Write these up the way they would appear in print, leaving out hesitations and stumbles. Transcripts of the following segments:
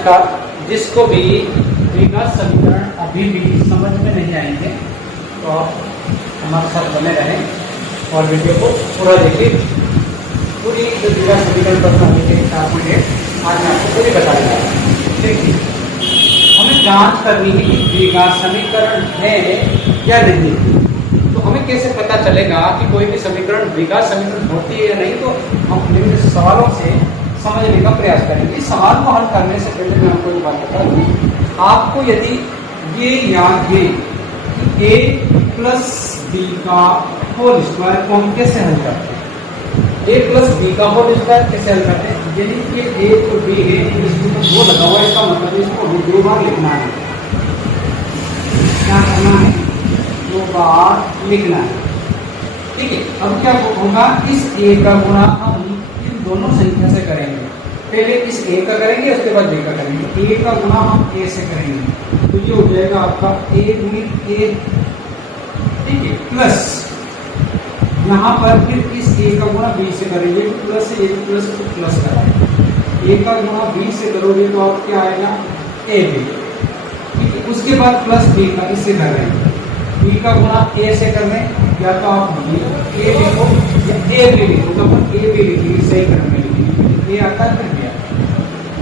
नमस्कार। जिसको भी द्विघात समीकरण अभी भी समझ में नहीं आएंगे तो आप हमारे साथ बने रहें और वीडियो को पूरा देखिए। पूरी जो द्विघात समीकरण प्रश्न आज मैं आपको पूरी बताऊंगा। ठीक है, हमें जांच करनी है कि द्विघात समीकरण है या नहीं। तो हमें कैसे पता चलेगा कि कोई भी समीकरण द्विघात समीकरण होती है या नहीं, तो हम निम्न सवालों से समझने का प्रयास करेंगे। इस सवाल को हल करने से पहले मैं आपको एक बात बता दूं, आपको यदि ये याद है कि a प्लस बी का होल स्क्वायर को हम कैसे हल करते हैं, a प्लस बी का होल स्क्वायर कैसे हल करते हैं, यदि कि a और b है इसमें तो वो लगा हुआ है, इसका मतलब इसको दो बार लिखना है। क्या करना है? दो बार लिखना है। ठीक है, अब क्या होगा, इस a का गुणा हम दोनों संख्या से करेंगे। पहले इस a का करेंगे, उसके बाद b का करेंगे। a का गुणा हम a से करेंगे तो ये हो जाएगा आपका a गुणित a। ठीक है, प्लस यहाँ पर फिर इस a का गुणा b से करेंगे, प्लस a प्लस तो प्लस कराएंगे। a का गुणा b से करोगे तो आप क्या आएगा, ab। ठीक है, उसके बाद प्लस b का इससे कर रहे हैं, b का गुणा a से कर रहे हैं, या तो आप a लिखो या a भी लिखो, तो अपन a भी लिखेंगे, सही क्रम में लिखेंगे। a आता है फिर b आता है।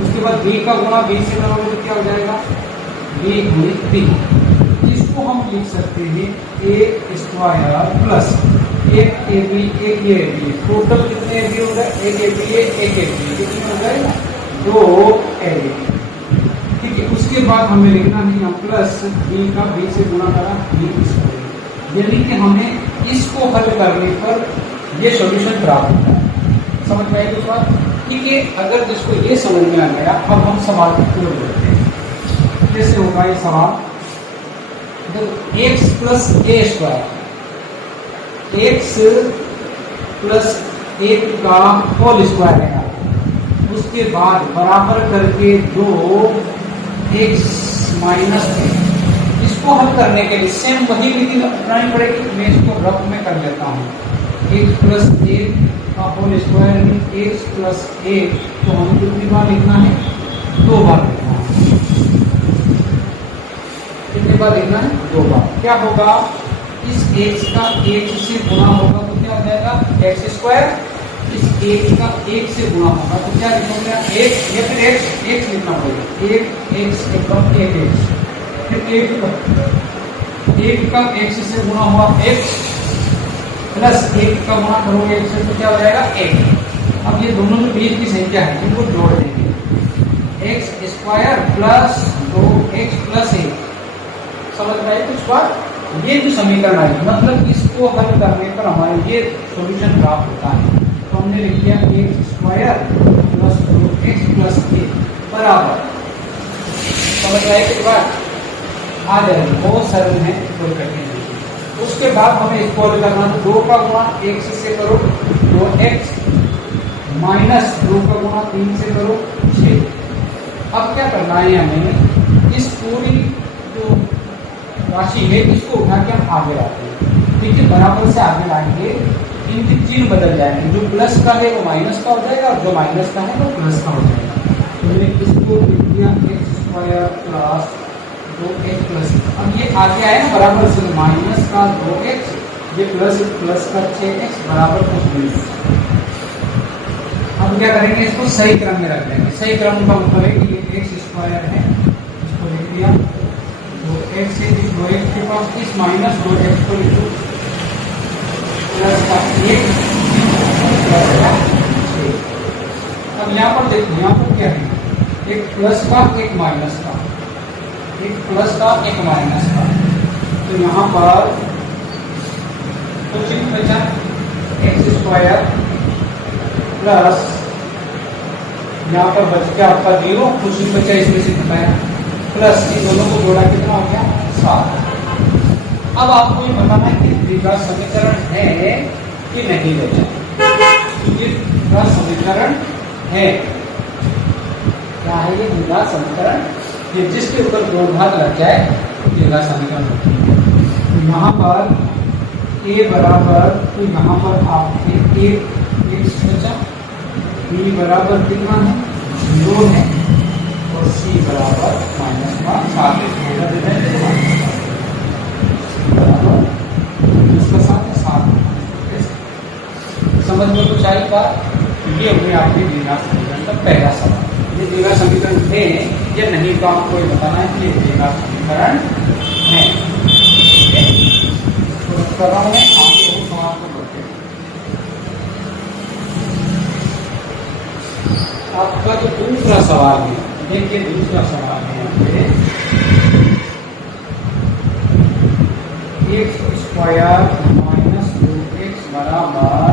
उसके बाद b का गुणा b से करोगे तो क्या हो जाएगा, b गुणित b। इसको हम लिख सकते हैं a स्क्वायर प्लस एक ab एक ये ab। टोटल कितने ab हो गए, एक ab एक ab, कितने हो गए, दो ab। ठीक है, उसके बाद हमें लिखना है यहाँ प्लस b का b से गुणा करा b स्क्वायर, यानी कि हमें इसको हल करने पर ये सॉल्यूशन प्राप्त होता है। समझ में आई बात? ठीक है, अगर जिसको ये समझ में आ गया, अब हम सवाल को पूरा करते हैं। कैसे होगा ये सवाल, x प्लस ए स्क्वायर, x प्लस एक का होल स्क्वायर है, उसके बाद बराबर करके दो x माइनस इसको हल करने के लिए सेम वही विधि अपनानी पड़ेगी। मैं इसको रफ में कर लेता हूँ, x प्लस ए का होल स्क्वायर में x प्लस ए, तो हमें कितनी बार लिखना है, दो बार लिखना है। कितनी बार लिखना है, दो बार। क्या होगा, इस x का x से गुणा होगा तो क्या हो जाएगा, एक्स स्क्वायर। इस x का x से गुणा होगा तो क्या लिखोगे, x या फिर x लिखना पड़ेगा, एक x एकदम एक x, फिर एक का x से गुणा हुआ x प्लस एक का गुणा करोगे x से तो क्या हो जाएगा, एक। अब ये दोनों जो बीच की संख्या है इनको जोड़ देंगे, x स्क्वायर प्लस दो x प्लस एक। समझ में आई कुछ बात? ये जो समीकरण आई, मतलब इसको हल करने पर हमारे ये सॉल्यूशन प्राप्त होता है। तो हमने लिख दिया x स्क्वायर प्लस दो x प्लस एक बराबर। समझ में आई कुछ बात? आ जाएगी, बहुत सरल है, कोई कठिन नहीं। उसके बाद हमें इसको हल करना, तो दो का गुणा x से करो, दो x माइनस दो का गुणा तीन से करो, 6। अब क्या करना है हमें, इस पूरी जो राशि है इसको उठा के हम आगे लाते हैं। ठीक है, बराबर से आगे लाएंगे, इनके चिन्ह बदल जाएंगे, जो प्लस का है वो माइनस का हो जाएगा और जो माइनस का है वो प्लस का हो जाएगा। तो मैंने इसको लिख दिया एक्स स्क्वायर प्लस दो एक्स प्लस, अब ये आगे आए ना बराबर से, माइनस का दो एक्स, ये प्लस का 6x बराबर कुछ नहीं। अब क्या करेंगे, इसको सही क्रम में रख देंगे। सही क्रम का मतलब है कि ये एक्स स्क्वायर है, इसको लिख दिया, दो एक्स है, दो एक्स के पास इस माइनस दो एक्स को लिखो, प्लस का एक प्लस का 6। अब यहाँ पर देखिए, यहाँ पर क्या है, एक प्लस का एक माइनस का, एक प्लस का एक माइनस का, तो यहाँ पर कुछ बचा एक्स स्क्वायर प्लस यहाँ पर बच गया आपका 0, कुछ बचा इसमें से घटाया प्लस, इन दोनों को जोड़ा कितना हो गया, 7। अब आपको ये बताना है कि द्विघात समीकरण है कि नहीं बचा। ये द्विघात समीकरण है, क्या है ये द्विघात समीकरण, ये जिसके ऊपर दो घात लग जाए द्विघात समीकरण होती है। तो यहाँ पर a बराबर, तो यहाँ पर आपके एक बचा, b बराबर कितना है, 0 है, और c सी बराबर माइनस का 7 बराबर इसका 7 समझ में कुछ आई बात। ये हुई आपके द्विघात समीकरण का पहला सवाल। ये द्विघात समीकरण है या नहीं तो आपको ये बताना है कि ये द्विघात समीकरण है। तो कर रहा हूँ मैं आगे वो सवाल को करते हैं। आपका जो दूसरा सवाल है, देखिए दूसरा सवाल है यहाँ पे एक्स स्क्वायर माइनस 2x बराबर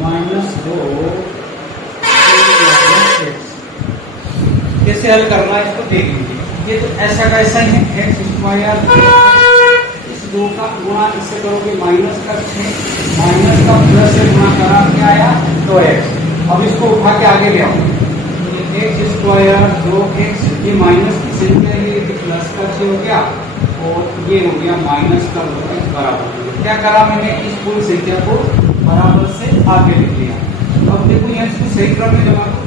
-2 कैसे हल करना है इसको देख लीजिए। ये तो ऐसा का ऐसा ही है, एक्स स्क्वायर इस 2 का गुणा इससे करोगे माइनस का 6 माइनस का प्लस से गुणा करा क्या आया 2x। अब इसको उठा के आगे ले आओ, एक्स स्क्वायर 2x ये माइनस की संख्या है ये प्लस का 6 हो गया और ये हो गया माइनस का 2x बराबर। क्या करा मैंने इस पूरी संख्या को बराबर से आगे लिख लिया। अब देखो यहाँ इसको सही क्रम में जमा करो,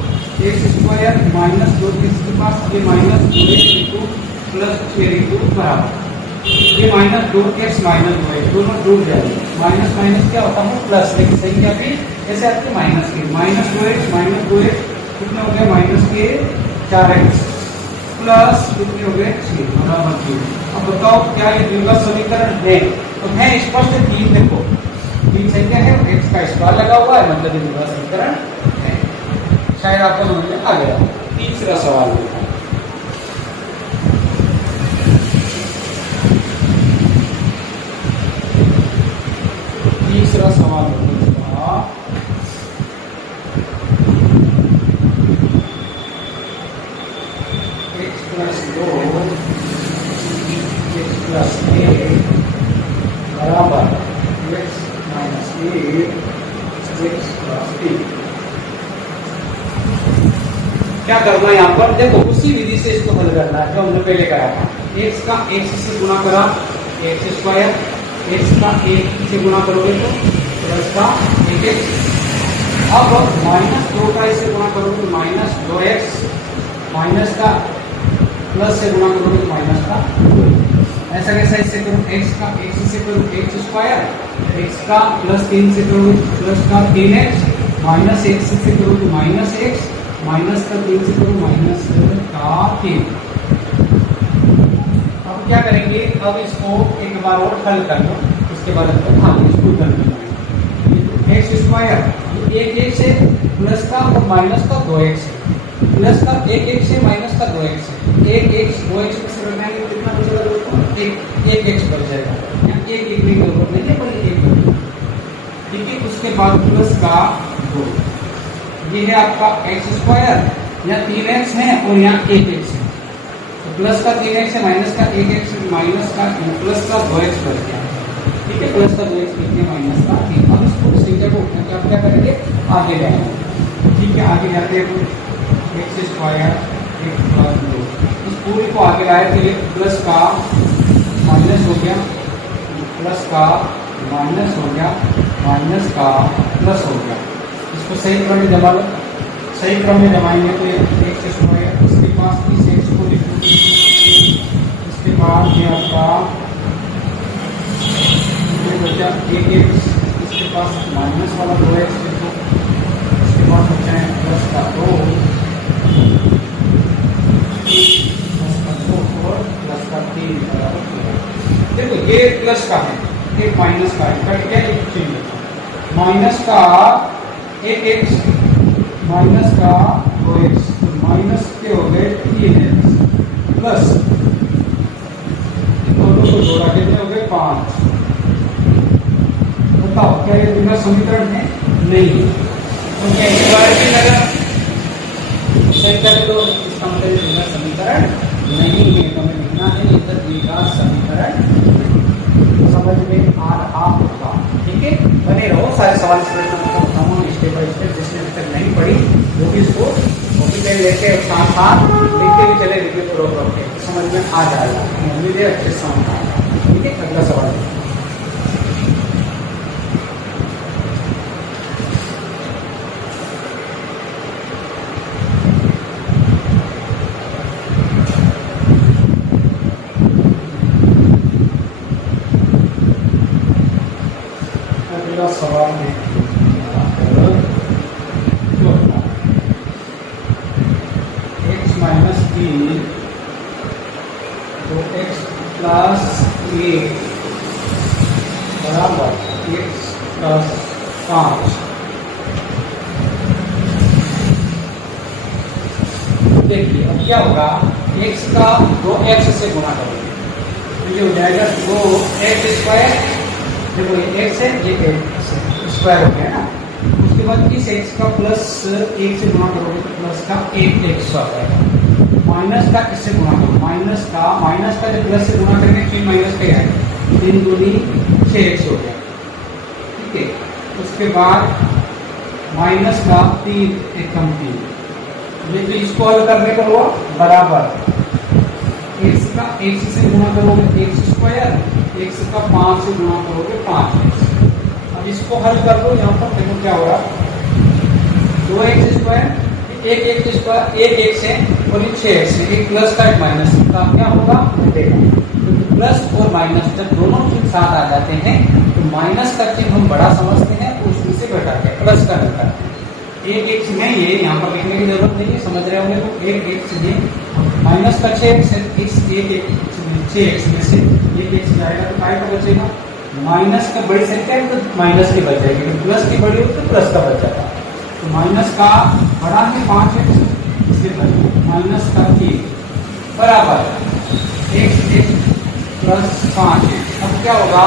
एक्स स्क्वायर माइनस 2x के पास ये minus 2x into plus 6 into बराबर ये माइनस 2x माइनस 2x दोनों जुड़ जाएंगे। माइनस माइनस क्या होता है प्लस, लेकिन संख्या भी ऐसे आती है माइनस की। माइनस 2x कितने हो गए माइनस के 4x प्लस कितने हो गए 6 बराबर 3। अब बताओ क्या ये द्विघात समीकरण है? तो है स्पष्ट 3 देखो 3 संख्या है x का स्क्वायर लगा हुआ है मतलब ये द्विघात समीकरण है। शायद आपको समझ में आ गया। तीसरा सवाल देखो, तीसरा सवाल होगा x प्लस 2 x प्लस 1 बराबर x माइनस 1 x प्लस 3। क्या करना है यहाँ पर देखो उसी विधि से इसको हल करना है जो हमने पहले करा था। x का x से गुणा करा x स्क्वायर, x का 1 से गुणा करोगे तो प्लस का 1x। अब माइनस 2 का इससे गुणा करोगे तो माइनस 2x माइनस का प्लस से गुणा करोगे तो माइनस का 2। ऐसा कैसा इससे करो x का x से करो x स्क्वायर, x का प्लस 3 से करो प्लस का 3x माइनस x से करो तो माइनस x माइनस का 3 से करो माइनस का 3। अब क्या करेंगे, अब इसको एक बार और हल कर लो, उसके बाद हम इसको कर लेंगे। एक्स स्क्वायर एक एक से प्लस का और माइनस का 2x है, प्लस का एक एक से माइनस का 2x है, एक x 2x से बनाएंगे कितना बचेगा दोस्तों एक x बच जाएगा। यहाँ एक नहीं जरूरत नहीं है पर एक ठीक है। उसके बाद प्लस का 2 ये है आपका एक्स स्क्वायर, यहाँ 3x है और यहाँ 1x है तो प्लस का 3x है माइनस का 1x माइनस का प्लस का 2x बच गया ठीक है। प्लस का 2x लिखिए माइनस का 3। अब इसको संख्या को उठा के आप क्या करेंगे आगे जाएंगे ठीक है। आगे जाते हैं एक्स स्क्वायर x प्लस 2 इस पूरी को आगे लाए तो ये प्लस का माइनस हो गया प्लस का माइनस हो गया माइनस का प्लस हो गया। इसको सही क्रम में जमा लो, सही क्रम में जमाएंगे तो एक्स स्क्वायर इसके पास इस एक्स को लिखो, इसके बाद ये आपका बचा 1x इसके पास माइनस वाला 2x लिखो, इसके बाद बचा है प्लस का 2 और प्लस का 3 बराबर। देखो ये प्लस का है एक माइनस का है कट गया एक चिन्ह माइनस का 1x माइनस का 2x माइनस के हो गए 3x प्लस दोनों को जोड़ा कितने हो गए 5। बताओ क्या ये द्विघात समीकरण है? नहीं है क्योंकि एक बार भी लगा सही कर दो इसका मतलब द्विघात समीकरण नहीं है। तो हमें लिखना है इधर द्विघात समीकरण समझ में आ रहा होगा ठीक है। बने रहो सारे सवाल स्टेप बाय स्टेप जिसने अभी तक नहीं पढ़ी वो भी इसको कॉपी पेन लेके साथ साथ लिखते भी चले लिखे तो रोक रखे समझ में आ जाएगा उम्मीद है अच्छे समझ आएगा ठीक है। अगला सवाल माइनस 3 तो x प्लस 1 बराबर x प्लस 5। देखिए अब क्या होगा, x का 2x से गुणा करोगे तो ये हो जाएगा 2x स्क्वायर। देखो ये x है, ये x स्क्वायर हो गया ना। उसके बाद इस x का प्लस 1 से गुणा करोगे तो प्लस का 1x आ जाएगा। माइनस का इससे गुणा करो, माइनस का जब प्लस से गुणा करेंगे फिर माइनस का आएगा, 3 दूनी 6x हो गया। ठीक है, उसके बाद माइनस का 3 एकम 3, ये तो इसको हल करने पर हुआ बराबर x का x से गुणा करोगे x स्क्वायर, x का 5 से गुणा करोगे 5x। अब इसको हल कर दो, यहाँ पर देखो क्या हो रहा, 2x स्क्वायर एक x स्क्वायर एक x है और ये 6x है, एक प्लस का एक माइनस का क्या होगा देखो। तो प्लस और माइनस जब दोनों चिन्ह साथ आ जाते हैं तो माइनस का चिन्ह हम बड़ा समझते हैं तो उसमें से घटाते हैं, प्लस का घटाते हैं। एक x है, ये यहाँ पर लिखने की जरूरत नहीं है, समझ रहे होंगे। तो एक x है माइनस का 6x है, एक 6x में से एक x जाएगा तो काय का बचेगा, माइनस का बड़ी संख्या है तो माइनस की बच जाएगी, तो प्लस की बड़ी हो तो प्लस का बच जाता है। तो माइनस का बड़ा है 5x, इसके बाद माइनस का 3 बराबर x प्लस 5x। अब क्या होगा,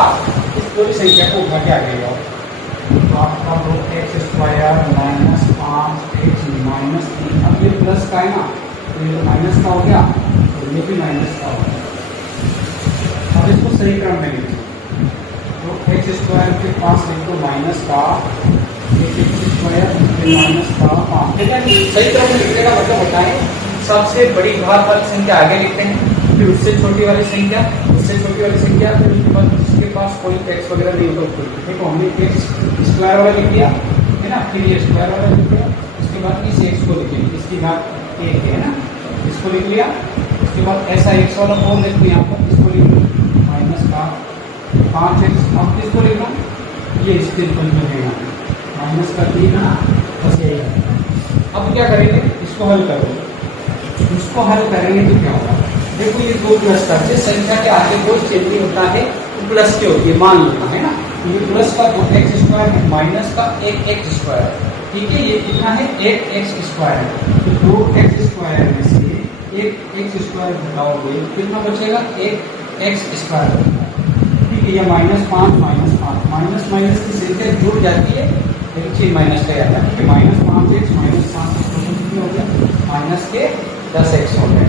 इस पूरी संख्या को उठा के आगे जाओ तो आपका वो x square minus 5x minus 3। अब ये प्लस का है ना तो ये माइनस का हो गया और ये भी माइनस का हो गया। अब इसको सही क्रम में लिखिए तो x स्क्वायर के पास लिख दो माइनस का x स्क्वायर माइनस का 5। ठीक है, सही क्रम में लिखने का मतलब होता है सबसे बड़ी घात वाली संख्या आगे लिखते हैं, फिर उससे छोटी वाली संख्या, उससे छोटी वाली संख्या, फिर उसके बाद जिसके पास कोई x वगैरह नहीं होता उसको। देखो हमने x स्क्वायर वाला लिख दिया है ना, फिर ये स्क्वायर वाला लिख दिया, उसके बाद इस x को लिखिए, इसकी घात 1 है ना, इसको लिख लिया। उसके बाद ऐसा x वाला फॉर्म लिख दिया, यहाँ पर इसको लिख लो माइनस का 5x। अब किसको लिखना, ये इसके रूप में लेना माइनस का 3 ना, बस यही है। अब क्या करेंगे, इसको हल करो, इसको हल करेंगे तो क्या होगा, देखो ये 2 प्लस का जिस संख्या के आगे कोई चिन्ह नहीं होता है तो प्लस के होती है, मान लेना है ना। ये प्लस का 2x स्क्वायर है, माइनस का 1x स्क्वायर। ठीक है, ये कितना है 1x स्क्वायर है, तो 2x स्क्वायर में से 1x स्क्वायर घटाओगे कितना बचेगा, 1x स्क्वायर बचेगा। ठीक है, ये -5 -5 माइनस माइनस की संख्या जुड़ जाती है लेकिन चिन्ह माइनस का आता है। ठीक है, -5x -5 कितना हो गया, माइनस के 10x हो गए,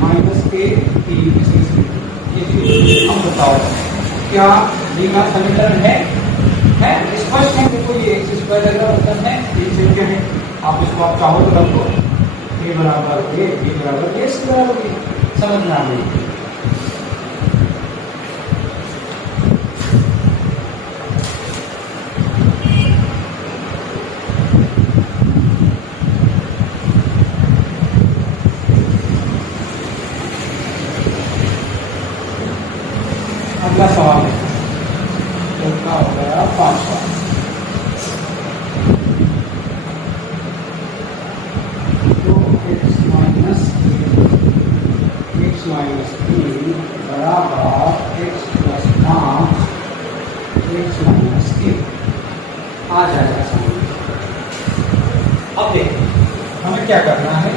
माइनस के 3। अब बताओ क्या ये का समीकरण है स्पष्ट है। देखो ये x स्क्वायर का मतलब है ये संख्या है, आप इसको आप चाहो तो रख दो, a बराबर b बराबर a स्क्वायर होगी, समझना नहीं। अगला सवाल है तो क्या हो गया 5वां, तो x माइनस 3 बराबर x प्लस 5 x माइनस 3 आ जाएगा समझ। अब देखिए हमें क्या करना है,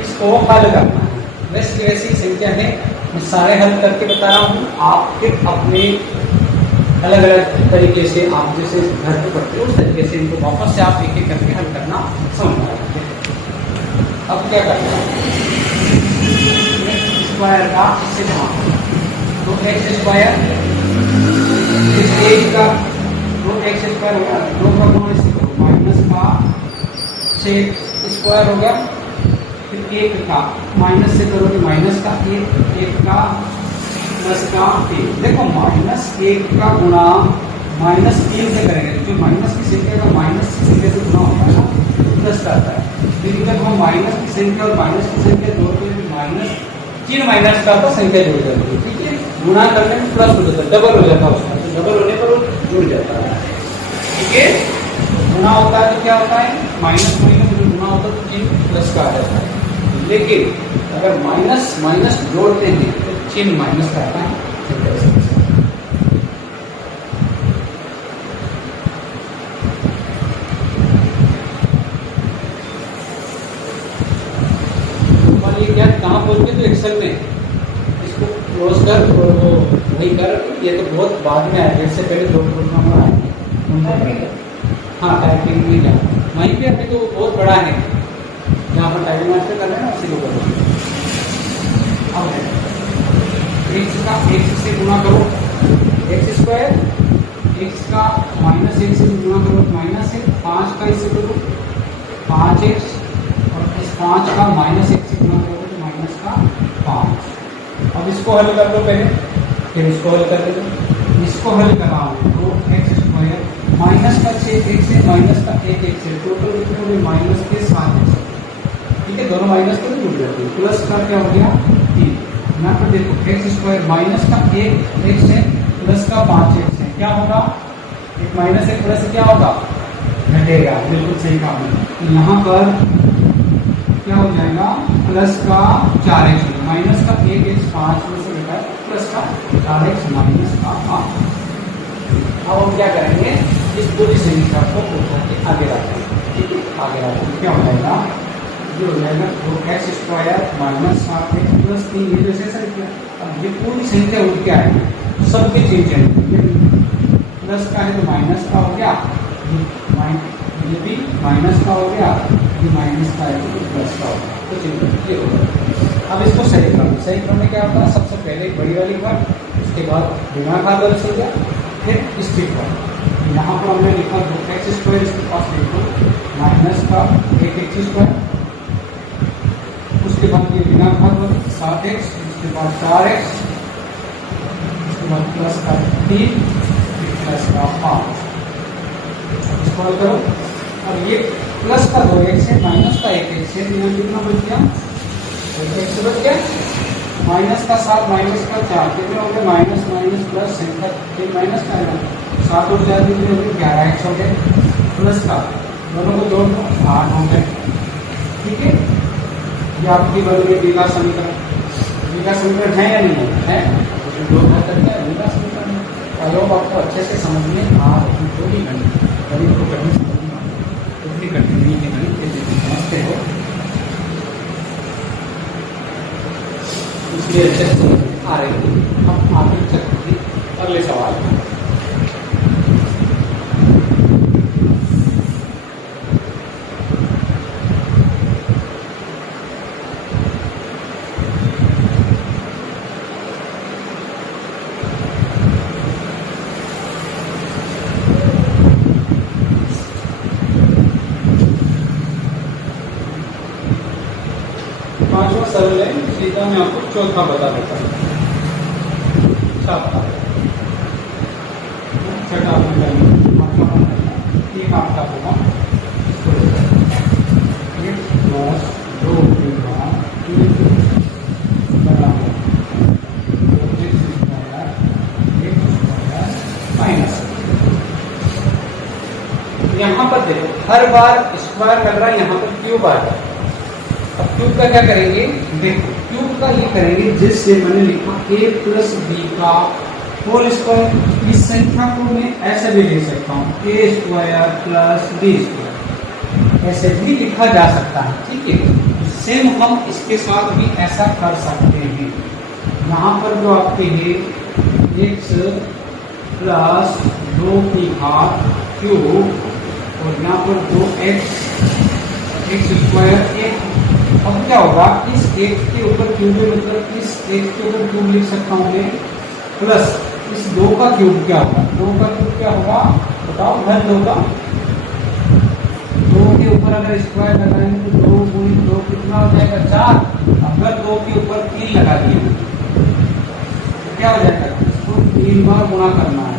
इसको हल करना है। वैसे ऐसी संख्या है, मैं सारे हल करके बता रहा हूँ, आप फिर अपने अलग अलग तरीके से आप जैसे घर पे पढ़ते हो उस तरीके से इनको वापस से आप एक एक करके हल करना समझ आएगा। अब क्या करना है, स्क्वायर का इससे जमा तो x स्क्वायर इस एक का 2x स्क्वायर हो गया, 2 का गुणा इससे करो माइनस का 6 स्क्वायर हो गया, फिर 1 का माइनस से करोगे माइनस का 1 का प्लस का 3। देखो -1 का गुणा -3 से करेंगे, जो माइनस की संख्या का माइनस की संख्या से गुणा होता है ना प्लस का आता है। लेकिन जब हम माइनस की संख्या और माइनस की संख्या जोड़ते हैं माइनस चिन्ह माइनस का तो संख्या जुड़ जाती है। ठीक है, गुणा करने में प्लस हो जाता है, डबल हो जाता है उसका, तो डबल होने पर वो जुड़ जाता है। ठीक है, गुणा होता है तो क्या होता है माइनस माइनस गुणा होता है तो चिन्ह प्लस का आ जाता है। लेकिन अगर माइनस माइनस जोड़ते हैं तो चिन्ह माइनस रहता है। क्या कहाँ पहुँच गए? तो एक्सेल में इसको क्लोज कर और वो वही कर। ये तो बहुत बाद में आएगा, इससे पहले दो प्रोग्राम आएंगे। हाँ, टाइपिंग में क्या वहीं पे अभी तो बहुत बड़ा है, जहाँ पर टाइपिंग मास्टर कर रहे हैं ना उसी को करो। अब एक्स का एक्स से गुणा करो, एक्स स्क्वायर, एक्स का माइनस एक्स से गुणा करो, माइनस एक, 5 का इससे करो 5x, और इस 5 का माइनस एक्स से गुणा करो तो माइनस का 5। अब इसको हल कर लो पहले, फिर इसको हल कर लो। इसको हल कराओ तो एक्स स्क्वायर माइनस का 6x है, माइनस का 1x है, टोटल कितने हो गए? माइनस के 7x। ठीक है, दोनों माइनस तो नहीं जुड़ जाते। प्लस का क्या हो गया? 3। यहाँ पर देखो एक्स स्क्वायर माइनस का 1x है, प्लस का 5x है, क्या होगा? एक माइनस एक प्लस क्या होगा? घटेगा। बिल्कुल सही काम है। यहाँ पर क्या हो जाएगा? प्लस का 4x, माइनस का 1x 5 में से घटा, प्लस का 4x माइनस का 5। अब हम क्या करेंगे? इस पूरी संख्या को उठा के आगे रखेंगे। ठीक है, आगे रखेंगे क्या हो जाएगा? ये हो जाएगा तो x square minus 7x plus 3, ये जैसे सर किया। अब ये पूरी संख्या उठ के आएगी तो सबके चेंज आएंगे। प्लस का है तो माइनस का हो गया, ये भी माइनस का हो गया, ये माइनस का है तो प्लस का हो गया। तो चलिए ये हो गया। अब इसको सही क्रम, सही क्रम में क्या होता है? सबसे पहले बड़ी वाली बात, उसके बाद दिमाग वाला हो गया, फिर स्ट्रिक वाला। यहाँ पर हमने लिखा दो एक्स स्क्वायर, इसके पास लिखो माइनस का 1x स्क्वायर, उसके बाद ये बिना भाग 7x, उसके बाद 4x, उसके बाद प्लस का 3, प्लस का 5। इसको हल करो। अब ये प्लस का 2x है, माइनस का 1x है, तो यहाँ कितना बच गया? 1x बच गया। माइनस का 7, माइनस का 4, कितने हो गए? माइनस माइनस प्लस संख्या, फिर माइनस का है 7 और 4 कितने हो गए? 11x हो गए। प्लस का दोनों को जोड़ दो 8 हो गए। ठीक है, ये आपकी बन गई द्विघात समीकरण। द्विघात समीकरण है या नहीं है? दो घात तक है द्विघात समीकरण। आयोग आपको अच्छे से समझ में आ रही थोड़ी गणित, गणित को कठिन समझना, उतनी कठिन नहीं है गणित के, समझते हो इसलिए अच्छे से समझ में आ रही थी। अब आगे चलते हैं अगले सवाल। पांचवा सरल है, सीधा मैं आपको चौथा बता देता हूँ। छठा एक आपका होगा 1 प्लस 2 माइनस। यहाँ पर देखो हर बार स्क्वायर लग रहा है, यहाँ पर क्यूब आ रहा है। अब क्यूब का क्या करेंगे? देखो क्यूब का ये करेंगे जिससे मैंने लिखा a प्लस बी का होल स्क्वायर। इस संख्या को मैं ऐसे भी लिख सकता हूँ a square plus B square, ऐसे भी लिखा जा सकता है। ठीक है, सेम हम इसके साथ भी ऐसा कर सकते हैं। यहाँ पर जो आपके है x प्लस 2 की घात क्यूब, और यहाँ पर 2x स्क्वायर एक। अब क्या होगा? इस एक के ऊपर क्यूब, मतलब इस एक के ऊपर क्यूब लिख सकता हूँ मैं, प्लस इस 2 का क्यूब क्या होगा? 2 का क्यूब क्या होगा बताओ? घन 2 का, 2 के ऊपर अगर स्क्वायर लगाएंगे तो 2 गुणित 2 कितना हो जाएगा? 4। अगर 2 के ऊपर 3 लगा दिए तो क्या हो जाएगा? इसको 3 बार गुणा करना है।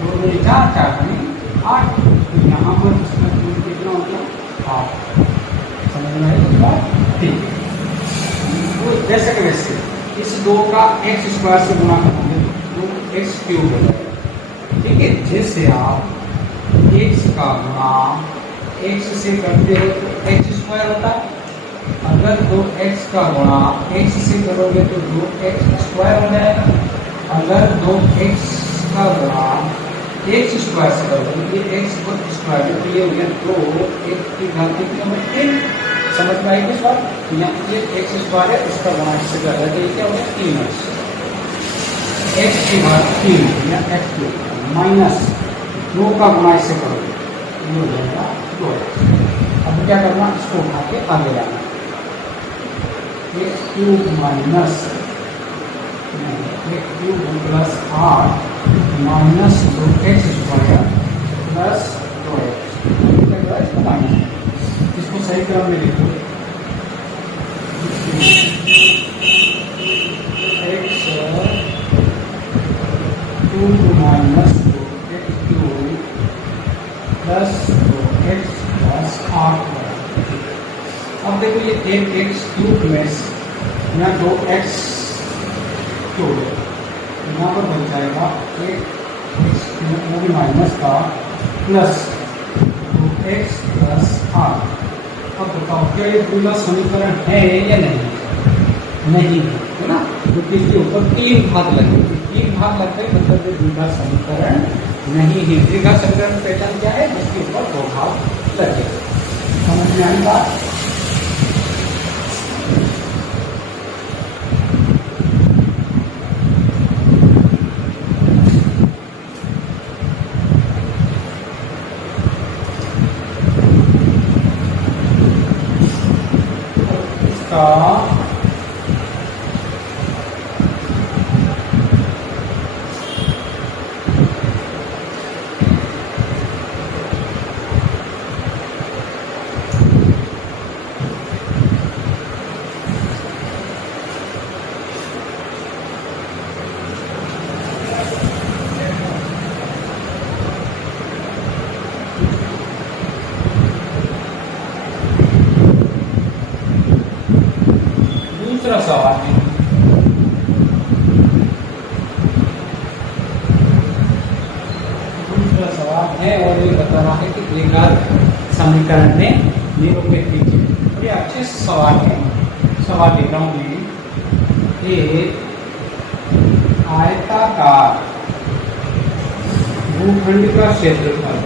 2 गुणित 4, 4 गुणित 8। तो यहाँ पर इसका क्यूब कितना हो गया? 8। ठीक है, तो जैसे कि वैसे इस 2 का एक्स स्क्वायर से गुणा करोगे तो 2x क्यूब हो जाएगा। ठीक है, जैसे आप x का गुणा x से करते हो तो x स्क्वायर होता है, अगर 2x का गुणा x से करोगे तो 2x स्क्वायर हो जाएगा। अगर 2x का गुणा x स्क्वायर से करोगे, ये x को स्क्वायर में तो ये हो गया 2x की घात कितनी हो गई 3। समझ में आएगी इस बात? यहाँ ये x स्क्वायर है, इसका गुणा इससे कर रहा है, तो ये क्या हो गया 3x। x की घात 3 या x माइनस 2 का गुणा इससे करोगे, ये हो जाएगा 2x। अब क्या करना, इसको उठा के आगे जाना, x cube minus x cube plus 8 minus 2x square plus 2x minus, इसको सही क्रम में लिखो, x cube minus 2x cube plus 2x plus 8। अब देखो ये एक x क्यूब में यहाँ 2x क्यूब यहाँ पर बन जाएगा एक x क्यूब, वो भी माइनस का, प्लस 2x प्लस 8। अब बताओ क्या ये पूरा समीकरण है या नहीं? नहीं है ना, क्योंकि इसके ऊपर 3 भाग लगे, 3 भाग लग गए मतलब ये द्विघात समीकरण नहीं है। द्विघात समीकरण पहचान क्या है? जिसके ऊपर 2 भाग लगे। समझ में आई बात? दूसरा सवाल है, दूसरा सवाल है और ये बता रहा है कि द्विघात समीकरण में निरूपित कीजिए। ये अच्छे सवाल है, सवाल लिख रहा हूँ मैं। एक आयताकार भूखंड का क्षेत्रफल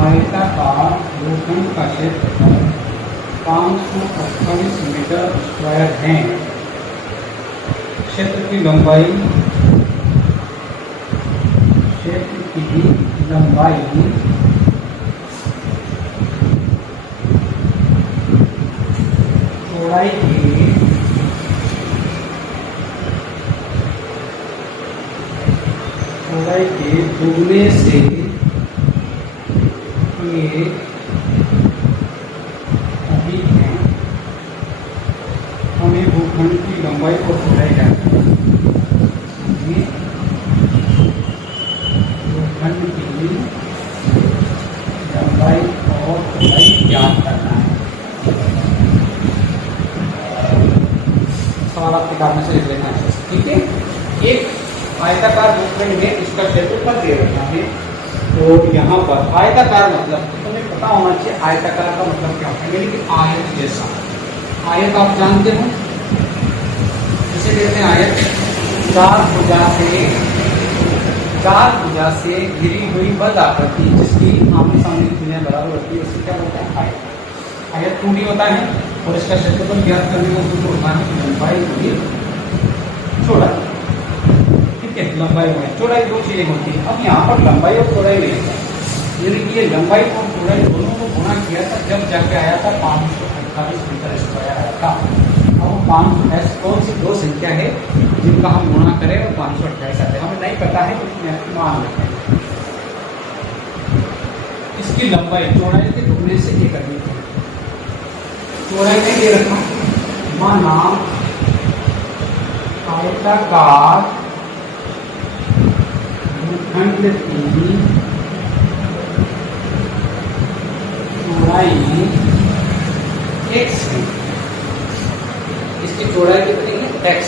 आयताकार भूखंड का क्षेत्रफल 528 मीटर स्क्वायर है। क्षेत्र की लंबाई, क्षेत्र की लंबाई चौड़ाई के दुगने से ये अधिक है। हमें भूखंड की लंबाई को चौड़ाई जाती है, भूखंड की लंबाई और चौड़ाई ज्ञात करना है। सवाल आपके किताब में से लिख लेना है, ठीक है। एक आयताकार भूखंड में इसका क्षेत्रफल दे रखा है, तो यहाँ पर आयताकार मतलब तुम्हें पता होना चाहिए आयताकार का मतलब क्या होता है, यानी कि आयत जैसा। आयत आप जानते हो, इसे कहते हैं आयत। चार भुजा से घिरी हुई बद आकृति जिसकी आमने सामने दुनिया बराबर होती है, उससे क्या बोलते हैं आयत। आयत 2D होता है और इसका क्षेत्रफल ज्ञात करने का सूत्र होता है लंबाई गुणित चौड़ाई। लंबाई में चौड़ाई 2 चीजें होती है। अब यहाँ पर लंबाई और चौड़ाई नहीं है, यानी कि ये लंबाई और चौड़ाई दोनों को गुणा किया था, जब जाके आया था 548 मीटर स्क्वायर आया था। अब 500 कौन सी 2 संख्या है जिनका हम गुणा करें और 528 आते हैं, हमें नहीं पता है, लेकिन मान लेते हैं। इसकी लंबाई चौड़ाई के दुगने से एक अधिक है। चौड़ाई में ये रखा, माना आयताकार भूखंड की चौड़ाई x है, इसकी चौड़ाई कितनी है x,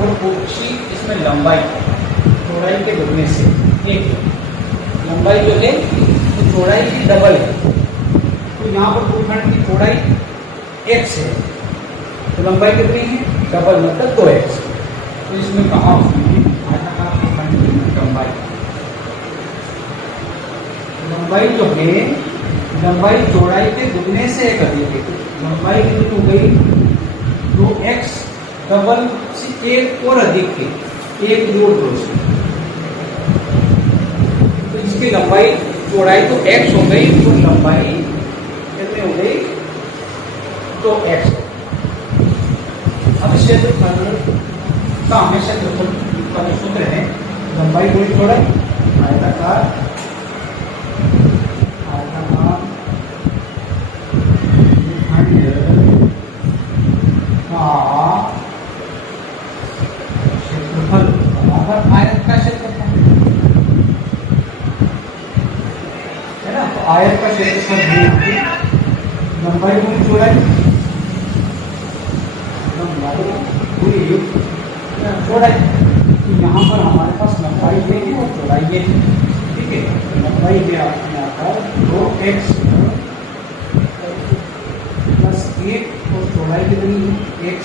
और ऊंची इसमें लंबाई चौड़ाई के दुगने से 1, लंबाई जो है तो चौड़ाई की डबल है, तो यहाँ पर भूखंड की चौड़ाई x है, तो लंबाई कितनी है? डबल, मतलब 2x। तो इसमें कहा उसने आयताकार भूखंड की लंबाई जो है, लंबाई चौड़ाई के दुगने से एक अधिक है, लंबाई कितनी हो गई? 2x डबल से एक और अधिक है, एक जोड़ दो से, तो इसकी लंबाई चौड़ाई तो x हो गई, तो लंबाई कितनी हो गई? 2x। अब क्षेत्रफल का हमें क्षेत्रफल का जो सूत्र है, लंबाई गुणित चौड़ाई, आयताकार क्षेत्रफल बराबर आयत का क्षेत्रफल है ना, तो आयत का क्षेत्रफल लंबाई गुणित चौड़ाई, चौड़ाई, तो यहाँ पर हमारे पास लंबाई ये है और चौड़ाई ये है, ठीक है। लंबाई है यहाँ पर 2x प्लस 1 और चौड़ाई कितनी है? x।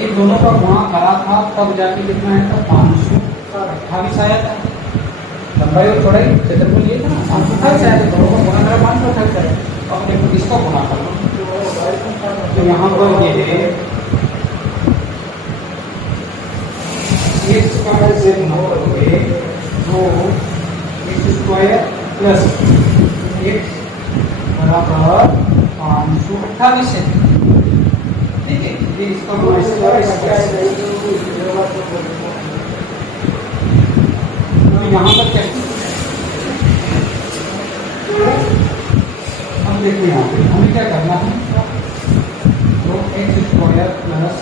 इन दोनों का गुणा करा था तब जाके कितना आया था? 528 आया था। लंबाई और चौड़ाई क्षेत्रफल ये था ना, 528 आया था, दोनों का गुणा करा 528 आया। अब देखो इसका गुणा करो, तो यहाँ पर ये है x स्क्वायर से गुणा करोगे तो x स्क्वायर प्लस x बराबर 528 है, ठीक है। ये इसका गुणा इसका तो यहाँ पर क्या, हम देखते हैं यहाँ पे हमें क्या करना है, तो x स्क्वायर प्लस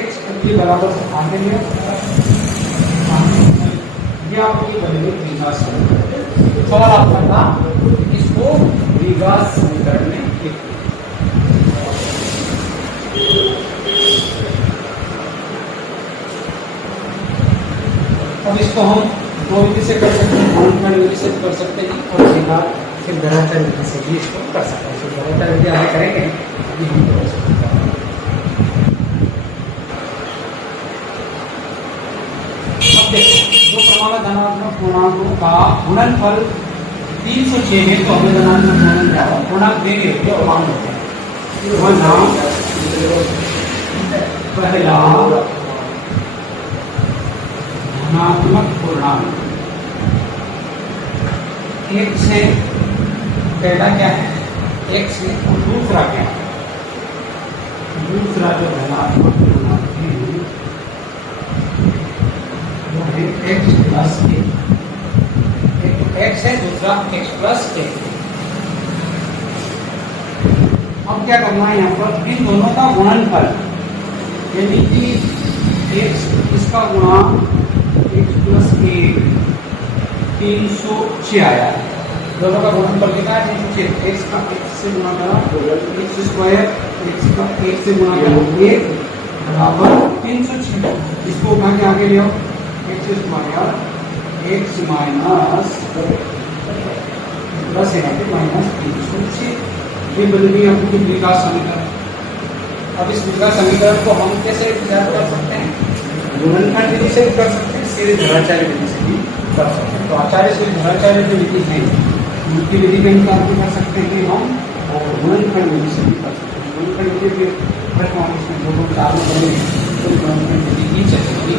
x के बराबर से आगे लिया, ये आपकी बनेगी द्विघात समीकरण। सवाल आपका था इसको द्विघात समीकरण में लिखो। अब इसको हम दो विधि से कर सकते हैं, गुणनखंड विधि से कर सकते हैं और द्विघात फिर घनाचार विधि से भी इसको कर सकते हैं। तो घनाचार विधि आगे करेंगे, अभी हम कर सकते हैं। अब देखो दो प्रमाणित धनात्मक पूर्णांकों का गुणनफल 306 है, तो हमें धनात्मक गुणन क्या होगा? पूर्णांक देंगे तो मान होते हैं। वह नाम पहला धनात्मक पूर्णांक x है, पहला क्या है? x है, और दूसरा क्या है? दूसरा जो धनात्मक पूर्णांक है वो है x प्लस a। एक x है, दूसरा x प्लस a। अब क्या करना है यहाँ पर? इन दोनों का गुणनफल, यानी कि x इसका गुणा x प्लस a 306 आया। दोनों का गुणनफल कितना है? 306। x का x से गुणा करा x स्क्वायर, x का 1 से गुणा करा 1 बराबर 306। इसको उठा के आगे ले आओ, x square x minus plus minus 306, ये बन गई आपकी द्विघात समीकरण। अब इस द्विघात समीकरण को हम कैसे ज्ञात कर सकते हैं? गुणनखंड विधि से भी कर सकते हैं, सीधे धनाचार्य विधि से भी कर सकते हैं। तो आचार्य से धनाचार्य जो विधि है उनकी विधि का इनकार भी कर सकते हैं हम, और गुणनखंड विधि से भी कर सकते हैं। गुणनखंड विधि के प्रश्न इसमें 2 4 बने, तो गुणनखंड विधि ही चलेगी।